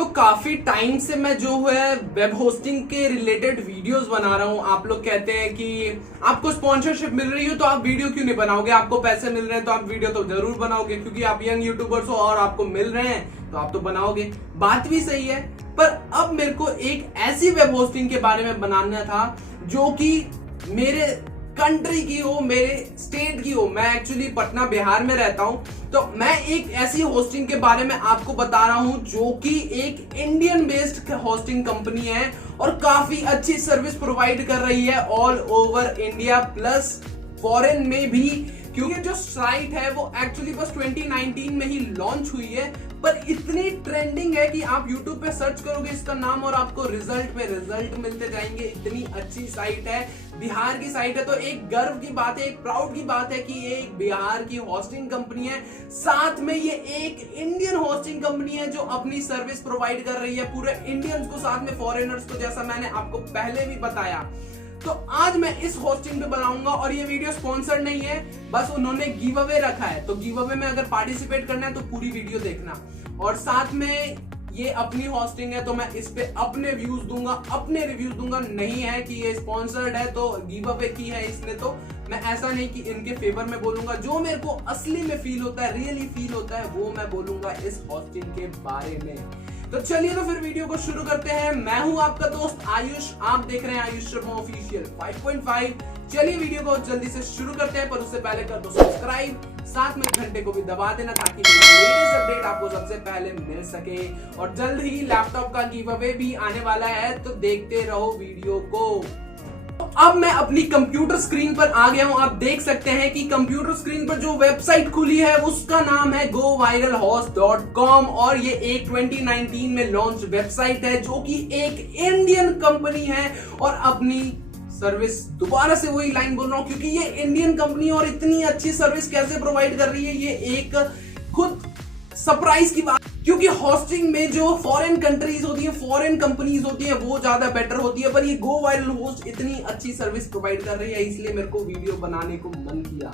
तो काफी टाइम से मैं जो है वेब होस्टिंग के रिलेटेड वीडियोस बना रहा हूं। आप लोग कहते हैं कि आपको स्पॉन्सरशिप मिल रही हो तो आप वीडियो क्यों नहीं बनाओगे, आपको पैसे मिल रहे हैं तो आप वीडियो तो जरूर बनाओगे, क्योंकि आप यंग यूट्यूबर्स हो और आपको मिल रहे हैं तो आप तो बनाओगे। बात भी सही है, पर अब मेरे को एक ऐसी वेब होस्टिंग के बारे में बनाना था जो कि मेरे कंट्री की हो, मेरे स्टेट की हो। मैं एक्चुअली पटना बिहार में रहता हूं, तो मैं एक ऐसी होस्टिंग के बारे में आपको बता रहा हूं जो कि एक इंडियन बेस्ड होस्टिंग कंपनी है और काफी अच्छी सर्विस प्रोवाइड कर रही है all over India plus foreign में भी। क्योंकि जो साइट है वो एक्चुअली बस 2019 में ही लॉन्च हुई है, पर इतनी ट्रेंडिंग है कि आप YouTube पे सर्च करोगे इसका नाम और आपको रिजल्ट पे रिजल्ट मिलते जाएंगे। इतनी अच्छी साइट है, बिहार की साइट है, तो एक गर्व की बात है, एक प्राउड की बात है कि ये एक बिहार की होस्टिंग कंपनी है, साथ में ये एक इंडियन होस्टिंग कंपनी है जो अपनी सर्विस प्रोवाइड कर रही है पूरे इंडियंस को, साथ में फॉरेनर्स को, जैसा मैंने आपको पहले भी बताया। तो आज मैं इस होस्टिंग पे बनाऊंगा और ये वीडियो स्पॉन्सर्ड नहीं है, बस उन्होंने गिव अवे रखा है। तो गिव अवे में अगर पार्टिसिपेट करना है तो पूरी वीडियो देखना, और साथ में ये अपनी होस्टिंग है तो मैं इस पे अपने व्यूज दूंगा, अपने रिव्यूज दूंगा। नहीं है कि ये स्पॉन्सर्ड है तो गिव अवे की है इसने, तो मैं ऐसा नहीं कि इनके फेवर में बोलूंगा। जो मेरे को असली में फील होता है, रियली फील होता है, वो मैं बोलूंगा इस होस्टिंग के बारे में। तो चलिए तो फिर वीडियो को शुरू करते हैं। मैं हूं आपका दोस्त आयुष, आप देख रहे हैं आयुष शर्मा ऑफिशियल 5.5। चलिए वीडियो को जल्दी से शुरू करते हैं, पर उससे पहले कर दो सब्सक्राइब, साथ में घंटे को भी दबा देना ताकि लेटेस्ट अपडेट आपको सबसे पहले मिल सके। और जल्द ही लैपटॉप का गिव अवे भी आने वाला है, तो देखते रहो वीडियो को। अब मैं अपनी कंप्यूटर स्क्रीन पर आ गया हूं। आप देख सकते हैं कि कंप्यूटर स्क्रीन पर जो वेबसाइट खुली है उसका नाम है goviralhost.com, और ये एक 2019 में लॉन्च वेबसाइट है जो कि एक इंडियन कंपनी है। और अपनी सर्विस, दोबारा से वही लाइन बोल रहा हूं क्योंकि ये इंडियन कंपनी और इतनी अच्छी सर्विस कैसे प्रोवाइड कर रही है, ये एक खुद सरप्राइज की बात। क्योंकि होस्टिंग में जो फॉरेन कंट्रीज होती है, फॉरेन कंपनीज होती है, वो ज्यादा बेटर होती है, पर ये गो वायरल होस्ट इतनी अच्छी सर्विस प्रोवाइड कर रही है, इसलिए मेरे को वीडियो बनाने को मन किया।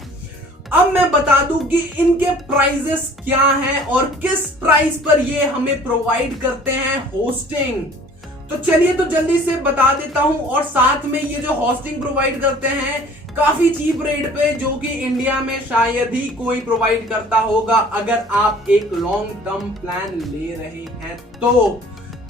अब मैं बता दूं कि इनके प्राइजेस क्या हैं और किस प्राइस पर ये हमें प्रोवाइड करते हैं होस्टिंग। तो चलिए तो जल्दी से बता देता हूं, और साथ में ये जो होस्टिंग प्रोवाइड करते हैं काफी चीप रेट पे, जो कि इंडिया में शायद ही कोई प्रोवाइड करता होगा अगर आप एक लॉन्ग टर्म प्लान ले रहे हैं तो।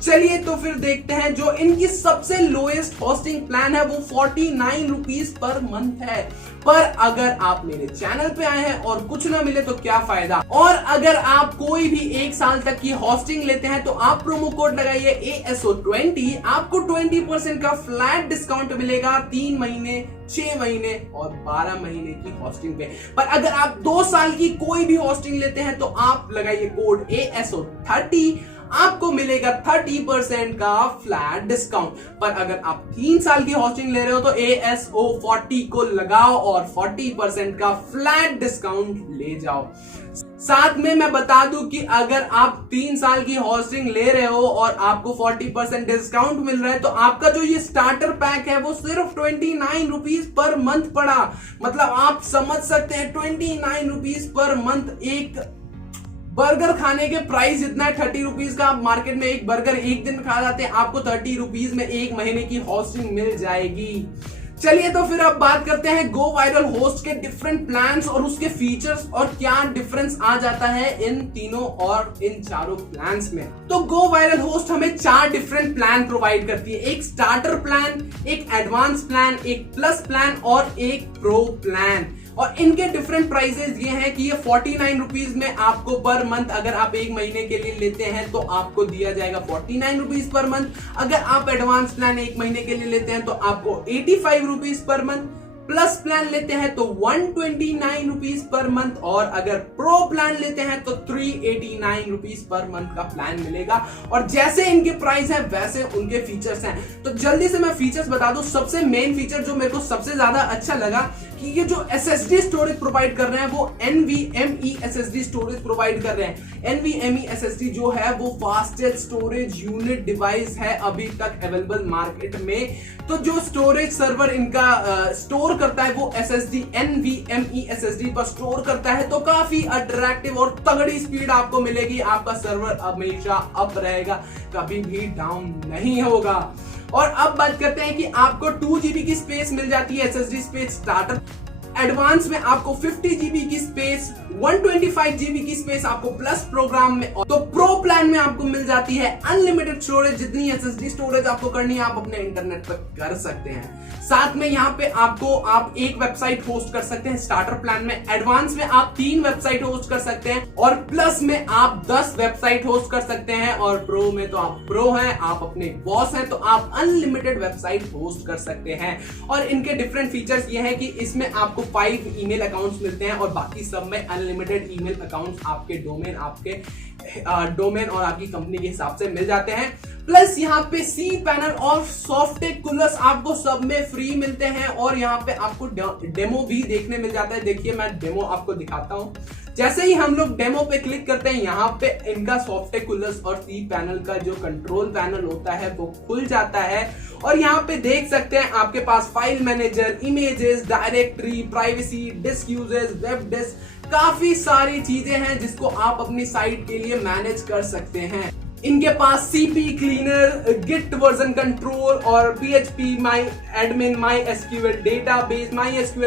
चलिए तो फिर देखते हैं। जो इनकी सबसे लोएस्ट होस्टिंग प्लान है वो 49 रुपीज पर मंथ है। पर अगर आप मेरे चैनल पे आए हैं और कुछ ना मिले तो क्या फायदा। और अगर आप कोई भी 1 साल तक की होस्टिंग लेते हैं तो आप प्रोमो कोड लगाइए ASO20, आपको 20% का फ्लैट डिस्काउंट मिलेगा 3 महीने, 6 महीने और 12 महीने की होस्टिंग पे। पर अगर आप 2 साल की कोई भी होस्टिंग लेते हैं तो आप लगाइए कोड ASO30, आपको मिलेगा 30% का फ्लैट डिस्काउंट। पर अगर आप 3 साल की होस्टिंग ले रहे हो तो ASO40 को लगाओ और 40% का फ्लैट डिस्काउंट ले जाओ। साथ में मैं बता दूं कि अगर आप 3 साल की होस्टिंग ले रहे हो और आपको 40% डिस्काउंट मिल रहा है तो आपका जो ये स्टार्टर पैक है वो सिर्फ 29 रुपीज पर मंथ पड़ा। मतलब आप समझ सकते हैं 29 रुपीज पर मंथ। एक बर्गर खाने के प्राइस इतना है 30 रुपीज का। आप मार्केट में एक बर्गर एक दिन खा जाते हैं, आपको 30 रुपीज में 1 महीने की होस्टिंग मिल जाएगी। चलिए तो फिर अब बात करते हैं गो वायरल होस्ट के डिफरेंट प्लान्स और उसके फीचर्स और क्या डिफरेंस आ जाता है इन तीनों और इन चारों प्लान्स में। तो गो वायरल होस्ट हमें 4 डिफरेंट प्लान प्रोवाइड करती है। एक स्टार्टर प्लान, एक एडवांस प्लान, एक प्लस प्लान और एक प्रो प्लान। और इनके डिफरेंट प्राइसेस ये हैं कि ये 49 रुपीज में आपको पर मंथ, अगर आप 1 महीने के लिए लेते हैं तो आपको दिया जाएगा 49 रुपीज पर मंथ। अगर आप एडवांस प्लान 1 महीने के लिए लेते हैं तो आपको 85 rupees per month. Plus plan लेते हैं तो 129 रुपीज पर मंथ, और अगर प्रो प्लान लेते हैं तो 389 रुपीज पर मंथ का प्लान मिलेगा। और जैसे इनके प्राइस है वैसे उनके फीचर्स हैं। तो जल्दी से मैं फीचर्स बता दूं। सबसे मेन फीचर जो मेरे को सबसे ज्यादा अच्छा लगा कि ये जो SSD स्टोरेज प्रोवाइड कर रहे हैं वो NVMe SSD स्टोरेज प्रोवाइड कर रहे हैं। NVMe SSD जो है वो फास्टेस्ट स्टोरेज यूनिट डिवाइस है अभी तक अवेलेबल मार्केट में। तो जो स्टोरेज सर्वर इनका स्टोर स्टोर करता है वो SSD NVMe SSD पर स्टोर करता है, तो काफी अट्रैक्टिव और तगड़ी स्पीड आपको मिलेगी। आपका सर्वर हमेशा अप रहेगा, कभी भी डाउन नहीं होगा। और अब बात करते हैं कि आपको 2 GB की स्पेस मिल जाती है SSD स्पेस स्टार्टर। एडवांस में आपको 50 GB की स्पेस, 125 GB की स्पेस आपको प्लस प्रोग्राम में, तो प्रो प्लान में आपको मिल जाती है अनलिमिटेड स्टोरेज। जितनी SSD स्टोरेज आपको करनी है आप अपने इंटरनेट पर कर सकते हैं। साथ में यहाँ पे आप एक वेबसाइट होस्ट कर सकते हैं स्टार्टर प्लान में, एडवांस में आप 3 वेबसाइट होस्ट कर सकते हैं, और प्लस में आप 10 वेबसाइट होस्ट कर सकते हैं, और प्रो में तो आप प्रो हैं, आप अपने बॉस हैं, तो आप अनलिमिटेड वेबसाइट होस्ट कर सकते हैं। और इनके डिफरेंट फीचर्स ये हैं कि इसमें आपको 5 ईमेल अकाउंट्स मिलते हैं, और बाकी सब में अनलिमिटेड ईमेल अकाउंट्स आपके डोमेन और आपकी कंपनी के हिसाब से मिल जाते हैं। प्लस यहाँ पे cPanel और सॉफ्टेक कूलर्स आपको सब में फ्री मिलते हैं, और यहाँ पे आपको डेमो भी देखने मिल जाता है। देखिए मैं डेमो आपको दिखाता हूँ। जैसे ही हम लोग डेमो पे क्लिक करते हैं, यहाँ पे इनका सॉफ्टेक कूलर्स और cPanel का जो कंट्रोल पैनल होता है वो खुल जाता है, और यहाँ पे देख सकते हैं आपके पास file manager, images, directory, privacy, disk uses, web disk, काफी सारी चीजें हैं जिसको आप अपनी साइट के लिए मैनेज कर सकते हैं। इनके पास CP cleaner, git version control और PHP MyAdmin, MySQL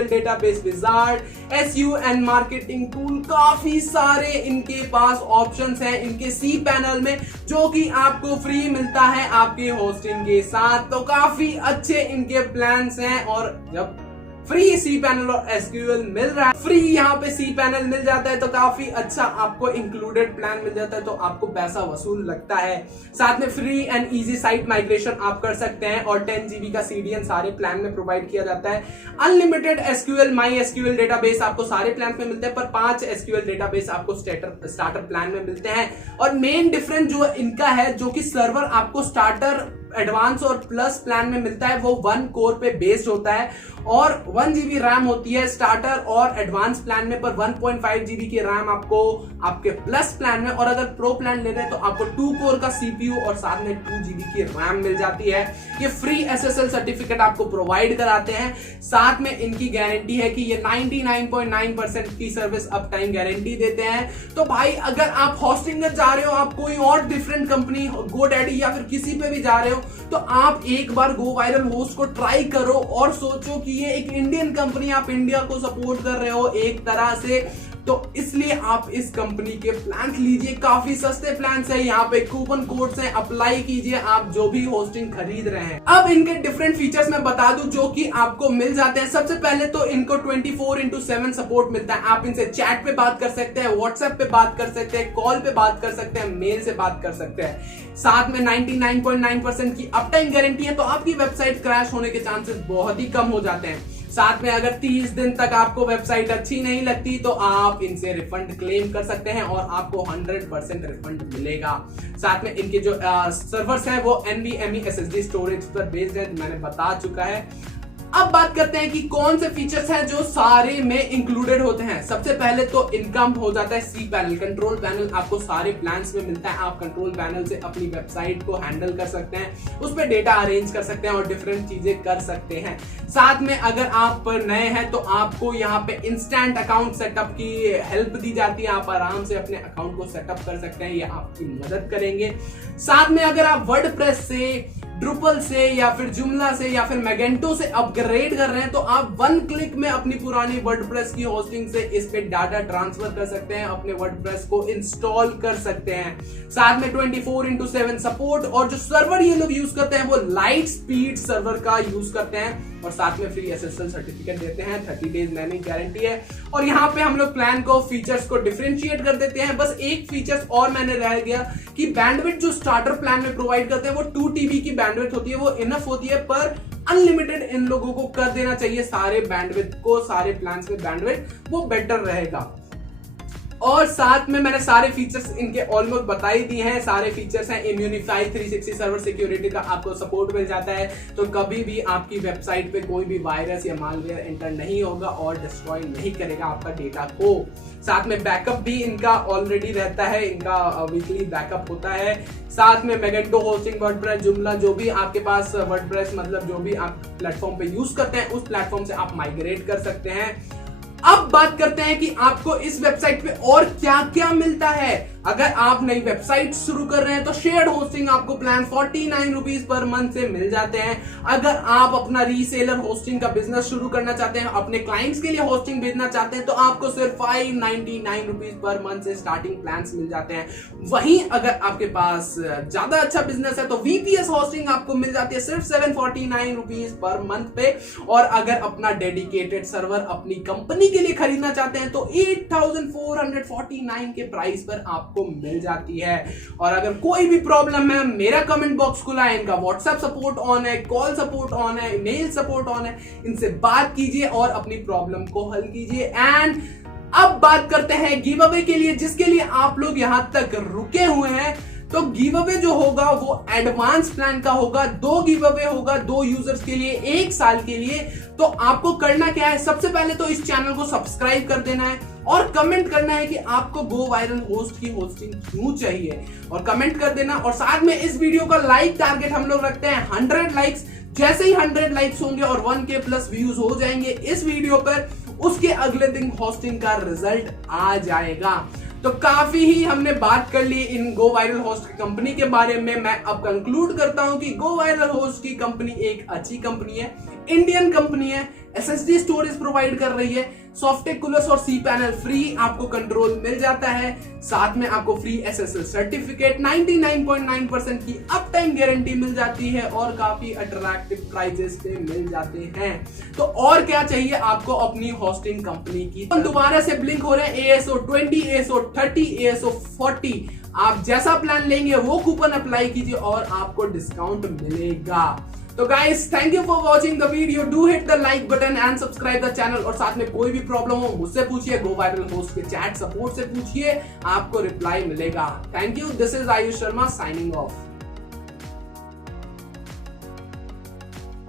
database wizard, SEO and marketing tool, काफी सारे इनके पास ऑप्शंस हैं इनके cPanel में, जो कि आपको फ्री मिलता है आपके होस्टिंग के साथ। तो काफी अच्छे इनके प्लान्स हैं, और जब फ्री cPanel और SQL मिल रहा है, फ्री यहाँ पे cPanel मिल जाता है, तो काफी अच्छा आपको इंक्लूडेड प्लान मिल जाता है, तो आपको पैसा वसूल लगता है। साथ में free and easy site migration आप कर सकते हैं, और 10 GB का CDN सारे प्लान में प्रोवाइड किया जाता है। अनलिमिटेड SQL MySQL डेटाबेस आपको सारे प्लान में मिलते हैं, पर 5 SQL डेटाबेस आपको स्टार्टर प्लान में मिलते हैं। और मेन डिफरेंस जो इनका है, जो कि सर्वर आपको स्टार्टर, एडवांस और प्लस प्लान में मिलता है, वो 1 कोर पे बेस्ड होता है, और 1 GB रैम होती है स्टार्टर और एडवांस प्लान में, पर 1.5 GB की रैम आपको आपके प्लस प्लान में, और अगर प्रो प्लान ले रहे हैं तो आपको 2 कोर का CPU और साथ में 2 GB की रैम मिल जाती है। ये फ्री SSL सर्टिफिकेट आपको प्रोवाइड कराते हैं। साथ में इनकी गारंटी है कि ये 99.9% की सर्विस अप टाइम गारंटी देते हैं। तो भाई अगर आप होस्टिंग में जा रहे हो, आप कोई और डिफरेंट कंपनी GoDaddy या फिर किसी पे भी जा रहे हो, तो आप एक बार गो वायरल होस्ट को ट्राई करो, और सोचो कि ये एक इंडियन कंपनी, आप इंडिया को सपोर्ट कर रहे हो एक तरह से, तो इसलिए आप इस कंपनी के प्लान लीजिए। काफी सस्ते प्लान है, यहाँ पे कूपन कोड्स हैं, अप्लाई कीजिए आप जो भी होस्टिंग खरीद रहे हैं। अब इनके डिफरेंट फीचर्स मैं बता दूं जो कि आपको मिल जाते हैं। सबसे पहले तो इनको 24/7 सपोर्ट मिलता है। आप इनसे चैट पे बात कर सकते हैं, व्हाट्सएप पे बात कर सकते हैं, कॉल पे बात कर सकते हैं, मेल से बात कर सकते हैं। साथ में 99.9% की अप टाइम गारंटी है, तो आपकी वेबसाइट क्रैश होने के चांसेस बहुत ही कम हो जाते हैं। साथ में अगर 30 दिन तक आपको वेबसाइट अच्छी नहीं लगती, तो आप इनसे रिफंड क्लेम कर सकते हैं, और आपको 100% रिफंड मिलेगा। साथ में इनके जो सर्वर्स हैं वो NVMe SSD स्टोरेज पर बेस्ड है, मैंने बता चुका है। अब बात करते हैं कि कौन से फीचर्स हैं जो सारे में इंक्लूडेड होते हैं। सबसे पहले तो इनकम हो जाता है cPanel, कंट्रोल पैनल आपको सारे प्लान्स में मिलता है। आप कंट्रोल पैनल से अपनी वेबसाइट को हैंडल कर सकते हैं, उस पर डेटा अरेंज कर सकते हैं और डिफरेंट चीजें कर सकते हैं। साथ में अगर आप नए हैं तो आपको यहाँ पे इंस्टेंट अकाउंट सेटअप की हेल्प दी जाती है, आप आराम से अपने अकाउंट को सेटअप कर सकते हैं, ये आपकी मदद करेंगे। साथ में अगर आप वर्डप्रेस से, ड्रुपल से या फिर जुमला से या फिर मैगेंटो से अपग्रेड कर रहे हैं, तो आप 1 क्लिक में अपनी पुरानी वर्डप्रेस की होस्टिंग से इस पे डाटा ट्रांसफर कर सकते हैं, अपने वर्डप्रेस को इंस्टॉल कर सकते हैं। साथ में 24/7 सपोर्ट, और जो सर्वर ये लोग यूज करते हैं वो लाइट स्पीड सर्वर का यूज करते हैं, और साथ में फ्री SSL सर्टिफिकेट देते हैं, 30 डेज मैनेज गारंटी है। और यहाँ पे हम लोग प्लान को, फीचर्स को डिफरेंशिएट कर देते हैं। बस एक फीचर्स और मैंने रह गया कि बैंडविड्थ जो स्टार्टर प्लान में प्रोवाइड करते हैं वो 2 TB की बैंडविड्थ होती है, वो इनफ होती है, पर अनलिमिटेड इन लोगों को कर देना चाहिए सारे बैंडविड्थ को, सारे प्लान्स में बैंडविड्थ, वो बेटर रहेगा। और साथ में मैंने सारे फीचर्स इनके ऑलमोस्ट बता ही दिए हैं। सारे फीचर्स हैं, इम्यूनिफाई 360 सर्वर सिक्योरिटी का आपको सपोर्ट मिल जाता है, तो कभी भी आपकी वेबसाइट पे कोई भी वायरस या मालवेयर एंटर नहीं होगा और डिस्ट्रॉय नहीं करेगा आपका डेटा को। साथ में बैकअप भी इनका ऑलरेडी रहता है, इनका वीकली बैकअप होता है। साथ में मैगेंटो होस्टिंग, वर्डप्रेस, जुमला, जो भी आपके पास वर्डप्रेस मतलब जो भी आप प्लेटफॉर्म पे यूज करते हैं उस प्लेटफॉर्म से आप माइग्रेट कर सकते हैं। अब बात करते हैं कि आपको इस वेबसाइट पे और क्या क्या मिलता है। अगर आप नई वेबसाइट शुरू कर रहे हैं तो शेयर्ड होस्टिंग आपको प्लान 49 रुपीज पर मंथ से मिल जाते हैं। अगर आप अपना रीसेलर होस्टिंग का बिजनेस शुरू करना चाहते हैं, अपने क्लाइंट्स के लिए होस्टिंग भेजना चाहते हैं, तो आपको सिर्फ 599 रुपीज पर मंथ से स्टार्टिंग प्लान्स मिल जाते हैं। वहीं अगर आपके पास ज्यादा अच्छा बिजनेस है तो वीपीएस होस्टिंग आपको मिल जाती है सिर्फ 749 रुपीज पर मंथ पे। और अगर अपना डेडिकेटेड सर्वर अपनी कंपनी के लिए खरीदना चाहते हैं तो 8449 के प्राइस पर आपको मिल जाती है। और अगर कोई भी प्रॉब्लम है, मेरा कमेंट बॉक्स खुला है, इनका व्हाट्सएप सपोर्ट ऑन है, कॉल सपोर्ट ऑन है, ईमेल सपोर्ट ऑन है, इनसे बात कीजिए और अपनी प्रॉब्लम को हल कीजिए। एंड अब बात करते हैं गिव अवे के लिए, जिसके लिए आप लोग यहां तक रुके हुए हैं। तो गिव अवे जो होगा वो एडवांस प्लान का होगा। 2 गिव अवे होगा 2 यूजर्स के लिए 1 साल के लिए। तो आपको करना क्या है, सबसे पहले तो इस चैनल को सब्सक्राइब कर देना है और कमेंट करना है कि आपको गो वायरल होस्ट की होस्टिंग क्यों चाहिए, और कमेंट कर देना। और साथ में इस वीडियो का लाइक टारगेट हम लोग रखते हैं 100 लाइक्स। जैसे ही 100 लाइक्स होंगे और 1K प्लस व्यूज हो जाएंगे इस वीडियो पर, उसके अगले दिन होस्टिंग का रिजल्ट आ जाएगा। तो काफी ही हमने बात कर ली इन गो वायरल होस्ट की कंपनी के बारे में। मैं अब कंक्लूड करता हूं कि गो वायरल होस्ट की कंपनी एक अच्छी कंपनी है, इंडियन कंपनी है, SSD स्टोरेज प्रोवाइड कर रही है, सॉफ्टेक कूलर्स और cPanel फ्री आपको कंट्रोल मिल जाता है। साथ में आपको फ्री SSL सर्टिफिकेट, 99.9% की अप टाइम गारंटी मिल जाती है और काफी अट्रैक्टिव प्राइजेस पे मिल जाते हैं। तो और क्या चाहिए आपको अपनी होस्टिंग कंपनी की। तो दोबारा से ब्लिंक हो रहे हैं ASO 20, ASO 30, ASO 40। आप जैसा प्लान लेंगे वो कूपन अप्लाई कीजिए और आपको डिस्काउंट मिलेगा। तो guys, thank you for watching the video. Do hit the like button and subscribe the channel. और साथ में कोई भी प्रॉब्लम हो मुझसे पूछिए, गो वायरल होस्ट के चैट सपोर्ट से पूछिए, आपको रिप्लाई मिलेगा। Thank you. This is Ayush Sharma signing off.